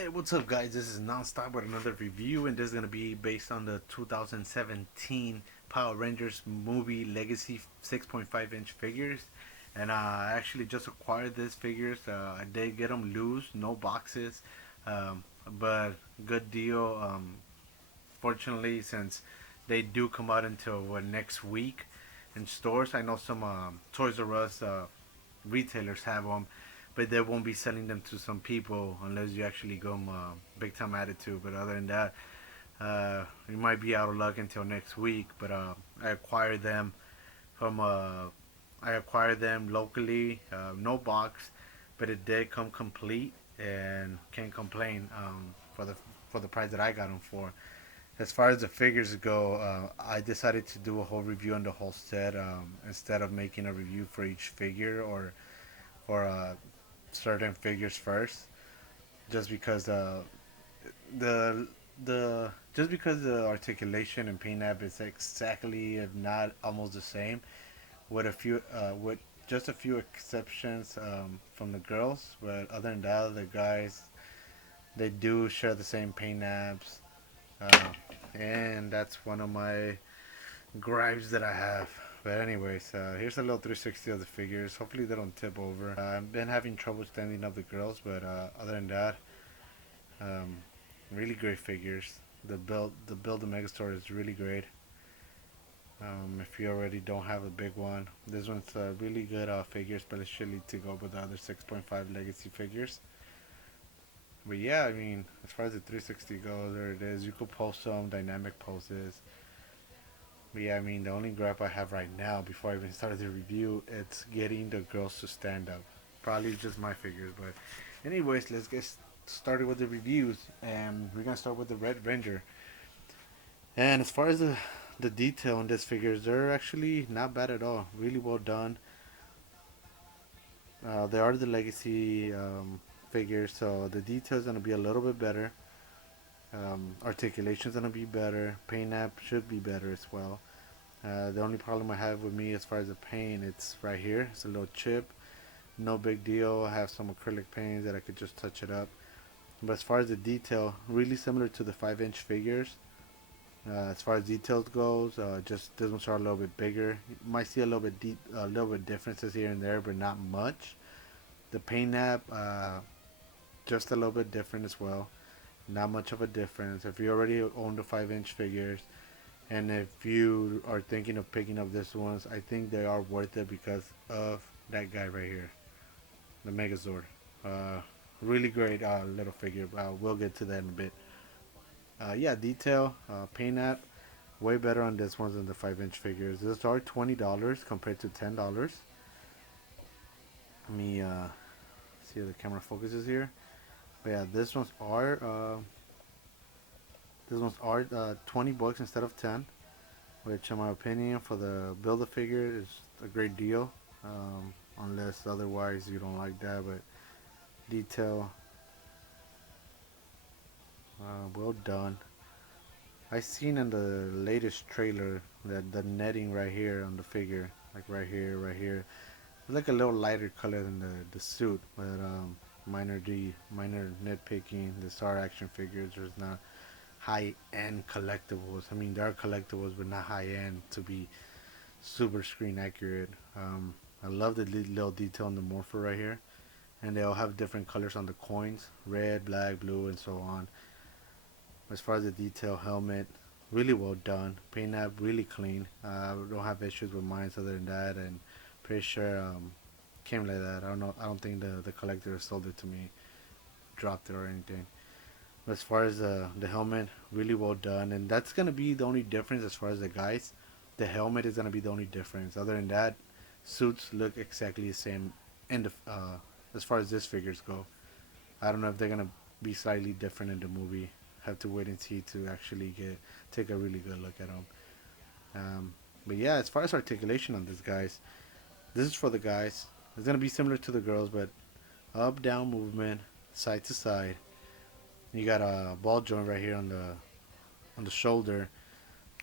Hey, what's up, guys? This is Nonstop with another review, and this is gonna be based on the 2017 Power Rangers movie Legacy 6.5-inch figures. And I actually just acquired these figures. I did get them loose, no boxes, but good deal. Fortunately, since they do come out until next week in stores, I know some Toys R Us retailers have them, but they won't be selling them to some people unless you actually go big time attitude. But other than that, you might be out of luck until next week. But I acquired them from I acquired them locally, no box, but it did come complete, and can't complain for the price that I got them for. As far as the figures go, I decided to do a whole review on the whole set instead of making a review for each figure or certain figures first, just because the just because the articulation and paint app is exactly, if not almost the same, with just a few exceptions from the girls. But other than that, the guys, they do share the same paint apps, uh, and that's one of my gripes that I have. But anyways, here's a little 360 of the figures. Hopefully they don't tip over. I've been having trouble standing up the girls, but other than that, um, really great figures. The build of Megastore is really great. If you already don't have a big one, this one's a really good figure, especially to go with the other 6.5 Legacy figures. But yeah, I mean, as far as the 360 goes, there it is. You could post some dynamic poses. But yeah, I mean, the only gripe I have right now, before I even started the review, it's getting the girls to stand up. Probably just my figures, but anyways, let's get started with the reviews, and we're gonna start with the Red Ranger. And as far as the detail on these figures, they're actually not bad at all. Really well done. They are the Legacy figures, so the detail is gonna be a little bit better. Articulation's gonna be better. Paint app should be better as well. The only problem I have with me as far as the paint, it's right here. It's a little chip. No big deal. I have some acrylic paints that I could just touch it up. But as far as the detail, really similar to the 5-inch figures. As far as details goes, just this ones are a little bit bigger. You might see a little bit differences here and there, but not much. The paint app, just a little bit different as well. Not much of a difference. If you already own the 5-inch figures, and if you are thinking of picking up this ones, I think they are worth it because of that guy right here, the Megazord. Uh, really great little figure. We'll get to that in a bit. Yeah, detail, paint app, way better on this ones than the 5-inch figures. These are $20 compared to $10. Let me see if the camera focuses here. But yeah, this one's are 20 bucks instead of 10, which in my opinion for the build a figure is a great deal. Unless otherwise you don't like that, but detail, well done. I seen in the latest trailer that the netting right here on the figure, like right here, it's like a little lighter color than the suit. But minor nitpicking. The Star Action figures there's not high end collectibles. I mean, there are collectibles, but not high end to be super screen accurate. I love the little detail on the morpher right here, and they all have different colors on the coins: red, black, blue, and so on. As far as the detail, helmet, really well done. Paint app, really clean. I don't have issues with mine other than that, and pretty sure came like that. I don't know. I don't think the collector sold it to me, dropped it or anything. But as far as the helmet, really well done, and that's gonna be the only difference as far as the guys. The helmet is gonna be the only difference. Other than that, suits look exactly the same. And as far as this figures go, I don't know if they're gonna be slightly different in the movie. Have to wait and see to actually take a really good look at them. But yeah, as far as articulation on this guys, this is for the guys. It's gonna be similar to the girls, but up down movement, side to side. You got a ball joint right here on the shoulder,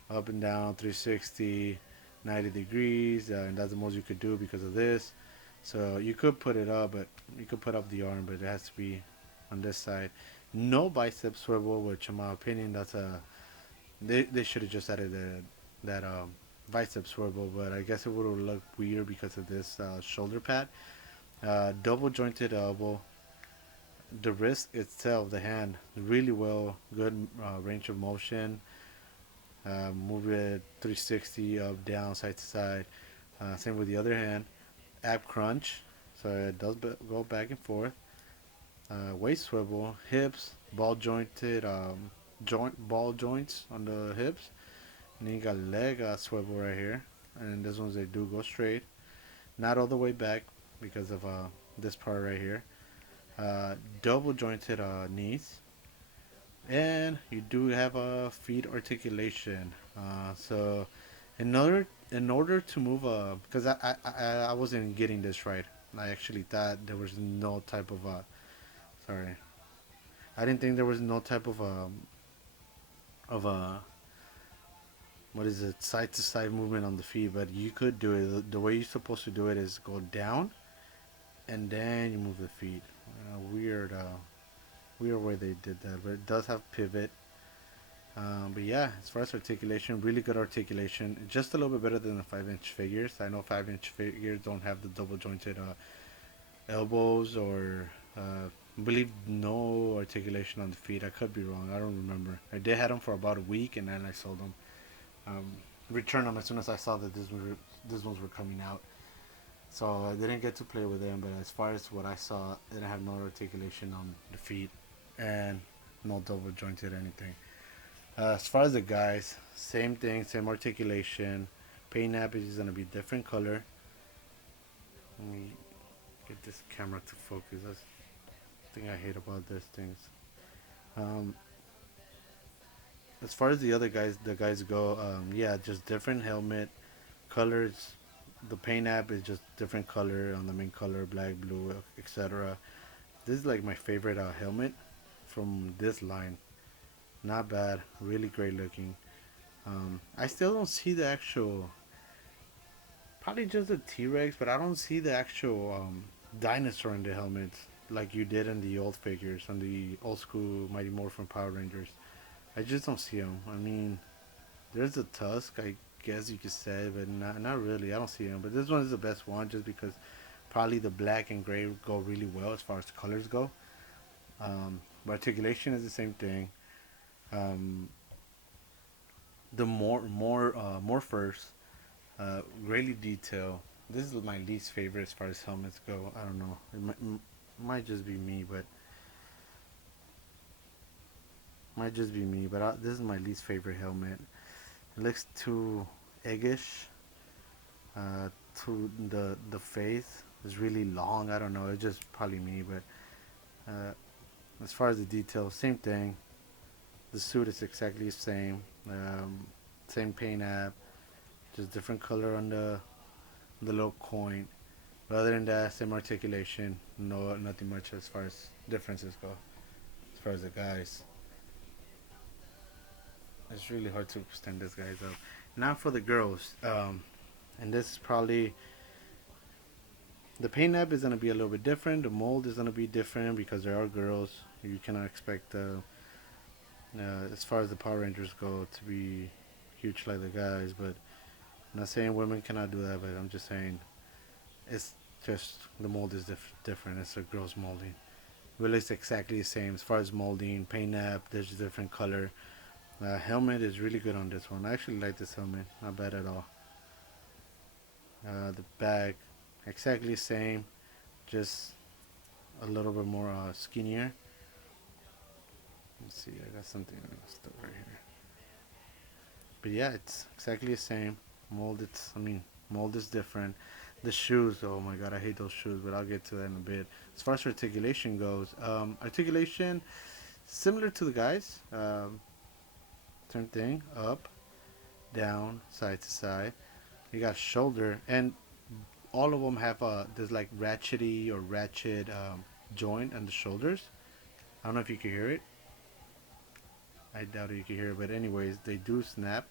up and down 360, 90 degrees, and that's the most you could do because of this. So you could put it up, but you could put up the arm, but it has to be on this side. No bicep swivel, which in my opinion, that's a they should have just added that bicep swivel, but I guess it would have looked weird because of this shoulder pad. Double jointed elbow. The wrist itself, the hand, really well, good range of motion. Move it 360 up, down, side to side. Same with the other hand. Ab crunch, so it does go back and forth. Waist swivel, hips, ball jointed, ball joints on the hips. And then you got leg swivel right here. And this ones they do go straight, not all the way back because of this part right here. Double jointed knees, and you do have a feet articulation. So in order to move because I wasn't getting this right. I actually thought there was no type of sorry, I didn't think there was no type of a what is it, side to side movement on the feet, but you could do it. The way you're supposed to do it is go down and then you move the feet. Weird way they did that, but it does have pivot. But yeah, as far as articulation, really good articulation. Just a little bit better than the 5 inch figures. I know 5 inch figures don't have the double jointed elbows or I believe no articulation on the feet. I could be wrong. I don't remember. I did have them for about a week and then I sold them. Um, Returned them as soon as I saw that these ones were coming out. So I didn't get to play with them. But as far as what I saw, it didn't have no articulation on the feet and no double jointed anything. As far as the guys, same thing, same articulation. Paint app is gonna be different color. Let me get this camera to focus. That's the thing I hate about these things. Um, as far as the guys go, yeah, just different helmet colors. The paint app is just different color on the main color, black, blue, etc. This is like my favorite helmet from this line. Not bad, really great looking. I still don't see the actual, probably just the T Rex, but I don't see the actual dinosaur in the helmets like you did in the old figures, on the old school Mighty Morphin Power Rangers. I just don't see them. I mean, there's a Tusk, I guess you could say, but not really. I don't see him. But this one is the best one just because probably the black and gray go really well as far as colors go. But articulation is the same thing. Um, the more first, greatly detail. This is my least favorite as far as helmets go. I don't know. Might just be me, but this is my least favorite helmet. It looks too eggish. To the face is really long. I don't know. It's just probably me, but as far as the details, same thing. The suit is exactly the same. Same paint app, just different color on the little coin. But other than that, same articulation. No, nothing much as far as differences go. As far as the guys, it's really hard to stand this guys up. Now for the girls, and this is probably the paint app is gonna be a little bit different. The mold is gonna be different because there are girls. You cannot expect as far as the Power Rangers go to be huge like the guys. But I'm not saying women cannot do that, but I'm just saying it's just the mold is different. It's a girl's molding. Well, it's exactly the same as far as molding. Paint app, there's a different color. Helmet is really good on this one. I actually like this helmet. Not bad at all. The back, exactly the same, just a little bit more skinnier. Let's see, I got something stuff right here. But yeah, it's exactly the same. Mold is different. The shoes, oh my god, I hate those shoes, but I'll get to that in a bit. As far as articulation goes, articulation similar to the guys. Same thing, up, down, side to side. You got shoulder, and all of them have this like ratchety or ratchet joint on the shoulders. I don't know if you can hear it. I doubt you can hear it, but anyways, they do snap,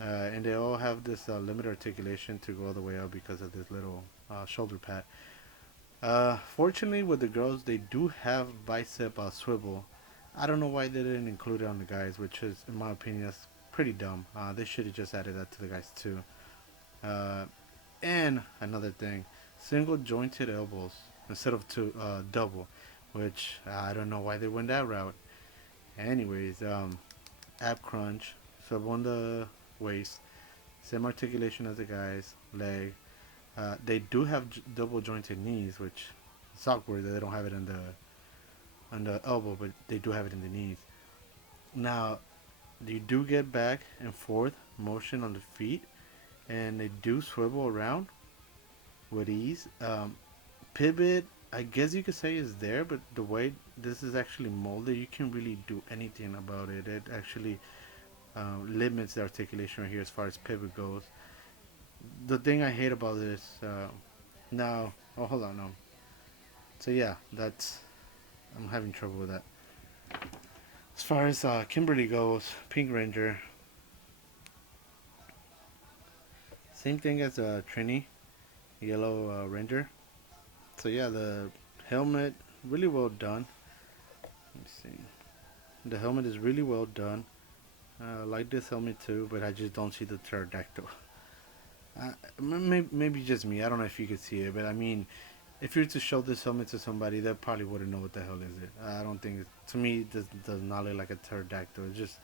and they all have this limited articulation to go all the way up because of this little shoulder pad. Fortunately, with the girls, they do have bicep swivel. I don't know why they didn't include it on the guys, which is, in my opinion, that's pretty dumb. They should have just added that to the guys too. Uh, and another thing, single jointed elbows instead of double, which I don't know why they went that route. Anyways, ab crunch, sub on the waist, same articulation as the guys, leg. They do have double jointed knees, which it's awkward that they don't have it on the elbow, but they do have it in the knees. Now, you do get back and forth motion on the feet, and they do swivel around with ease. Pivot, I guess you could say, is there, but the way this is actually molded, you can really do anything about it. It actually limits the articulation right here as far as pivot goes. The thing I hate about this, now, oh, hold on, no. So yeah, that's, I'm having trouble with that. As far as Kimberly goes, Pink Ranger, same thing as Trini, Yellow Ranger. So yeah, the helmet really well done. Let me see. The helmet is really well done. I like this helmet too, but I just don't see the pterodactyl. Maybe just me. I don't know if you could see it, but I mean, if you were to show this helmet to somebody, they probably wouldn't know what the hell is it. I don't think. To me, it does not look like a pterodactyl. It's just,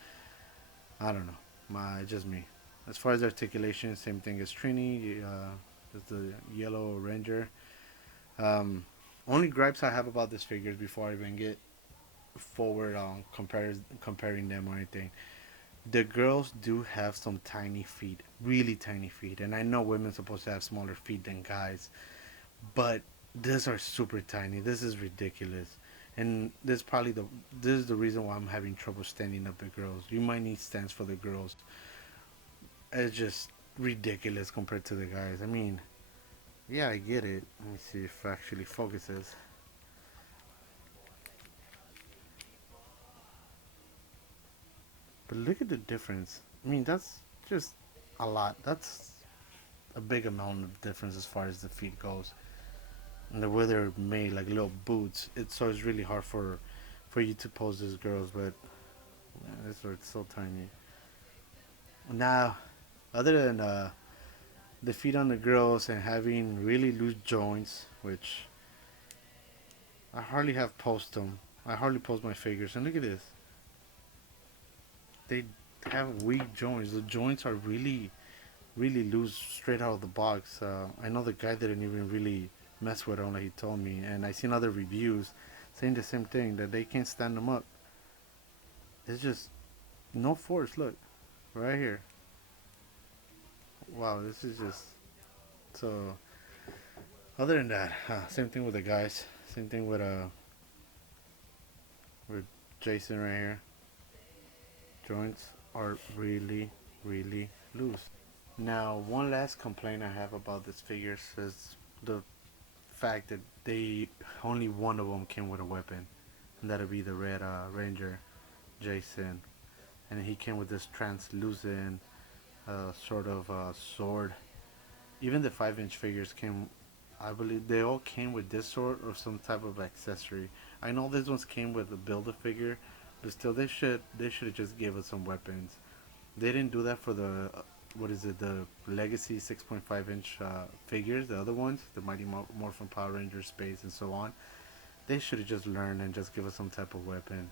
I don't know. Just me. As far as articulation, same thing as Trini. As the Yellow Ranger. Um, Only gripes I have about this figure is before I even get forward on comparing them or anything. The girls do have some tiny feet, really tiny feet, and I know women supposed to have smaller feet than guys, but these are super tiny. This is ridiculous, and this is the reason why I'm having trouble standing up the girls. You might need stands for the girls. It's just ridiculous compared to the guys. I mean, yeah, I get it. Let me see if it actually focuses. But look at the difference. I mean, that's just a lot. That's a big amount of difference as far as the feet goes. And the way they're made like little boots. It's really hard for you to pose as girls, but man, this are so tiny. Now, other than the feet on the girls and having really loose joints, which I hardly have posed them. I hardly pose my figures, and look at this. They have weak joints. The joints are really loose straight out of the box. I know the guy didn't even really mess with them like he told me, and I seen other reviews saying the same thing that they can't stand them up. It's just no force. Look, right here. Wow, this is just so. Other than that, same thing with the guys. Same thing with Jason right here. Joints are really loose. Now, one last complaint I have about this figure is the fact that they only one of them came with a weapon, and that'll be the Red Ranger, Jason, and he came with this translucent sort of sword. Even the 5-inch figures came, I believe they all came with this sort or some type of accessory. I know these ones came with a build-a-figure, but still they should have just gave us some weapons. They didn't do that for the what is it, the Legacy 6.5-inch figures, the other ones, the Mighty Morphin Power Rangers, Space, and so on. They should have just learned and just give us some type of weapon.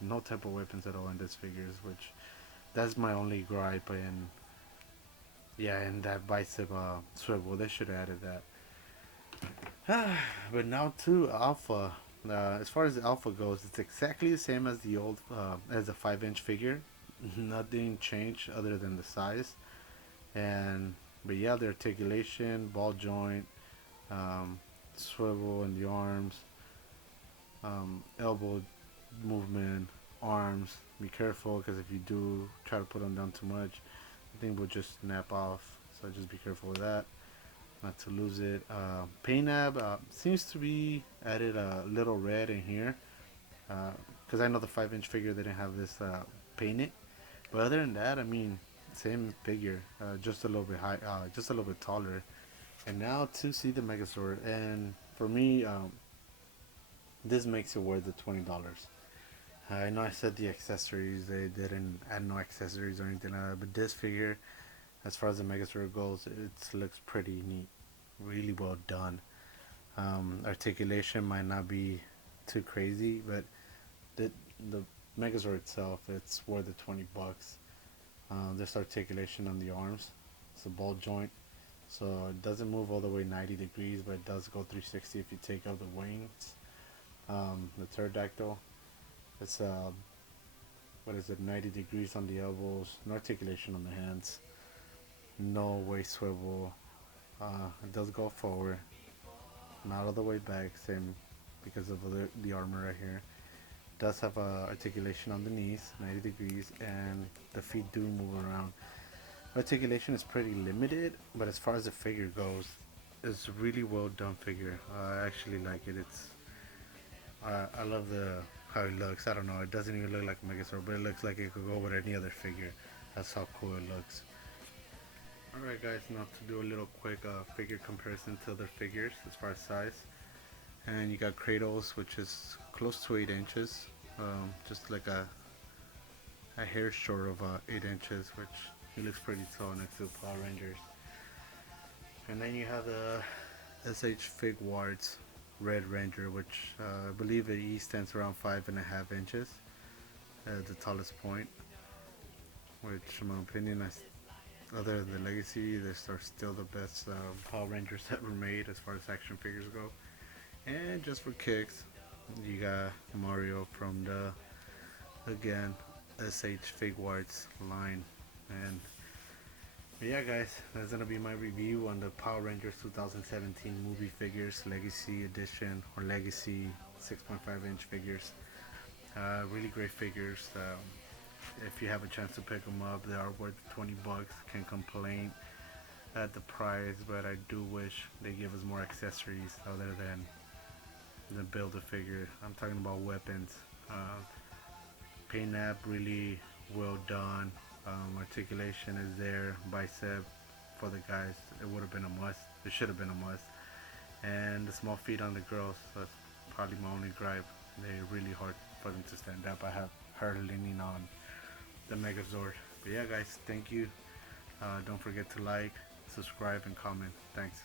No type of weapons at all in this figures, which that's my only gripe. And yeah, and that bicep swivel, they should have added that. But now to Alpha. As far as the Alpha goes, it's exactly the same as the old as the 5-inch figure. Nothing changed other than the size. And but yeah, the articulation, ball joint, um, swivel in the arms, elbow movement, arms. Be careful because if you do try to put them down too much, I think we'll just snap off. So just be careful with that, not to lose it. Paint ab seems to be added a little red in here because I know the 5-inch figure didn't have this painted. But other than that, I mean, same figure, just a little bit high, just a little bit taller. And now to see the Megazord, and For me, this makes it worth the $20. I know I said the accessories, they didn't add no accessories or anything like that, but this figure, as far as the Megazord goes, it looks pretty neat. Really well done. Articulation might not be too crazy, but the the Megazord itself, it's worth the $20. This articulation on the arms, it's a ball joint, so it doesn't move all the way 90 degrees, but it does go 360 if you take out the wings. The pterodactyl, it's what is it, 90 degrees on the elbows, no articulation on the hands, no waist swivel. It does go forward, not all the way back, same because of the armor right here. Does have articulation on the knees, 90 degrees, and the feet do move around. Articulation is pretty limited, but as far as the figure goes, it's a really well done figure. I actually like it. I love the how it looks. I don't know. It doesn't even look like a Megazord, but it looks like it could go with any other figure. That's how cool it looks. Alright guys, now to do a little quick figure comparison to other figures as far as size. And you got Kratos, which is close to 8 inches. Just like a hair short of 8 inches, which he looks pretty tall next to Power Rangers. And then you have the SH Figuarts Red Ranger, which I believe he stands around 5.5 inches at the tallest point. Which, in my opinion, other than the Legacy, these are still the best Power Rangers ever made as far as action figures go. And just for kicks, you got Mario from the, again, SH Figuarts line. And yeah, guys, that's gonna be my review on the Power Rangers 2017 movie figures, Legacy Edition or Legacy 6.5-inch figures. Really great figures. If you have a chance to pick them up, they are worth $20. Can't complain at the price, but I do wish they give us more accessories other than the build a figure. I'm talking about weapons. Paint app really well done. Articulation is there. Bicep for the guys, it would have been a must. It should have been a must. And the small feet on the girls, that's probably my only gripe. They're really hard for them to stand up. I have her leaning on the Megazord. But yeah, guys, thank you. Don't forget to like, subscribe, and comment. Thanks.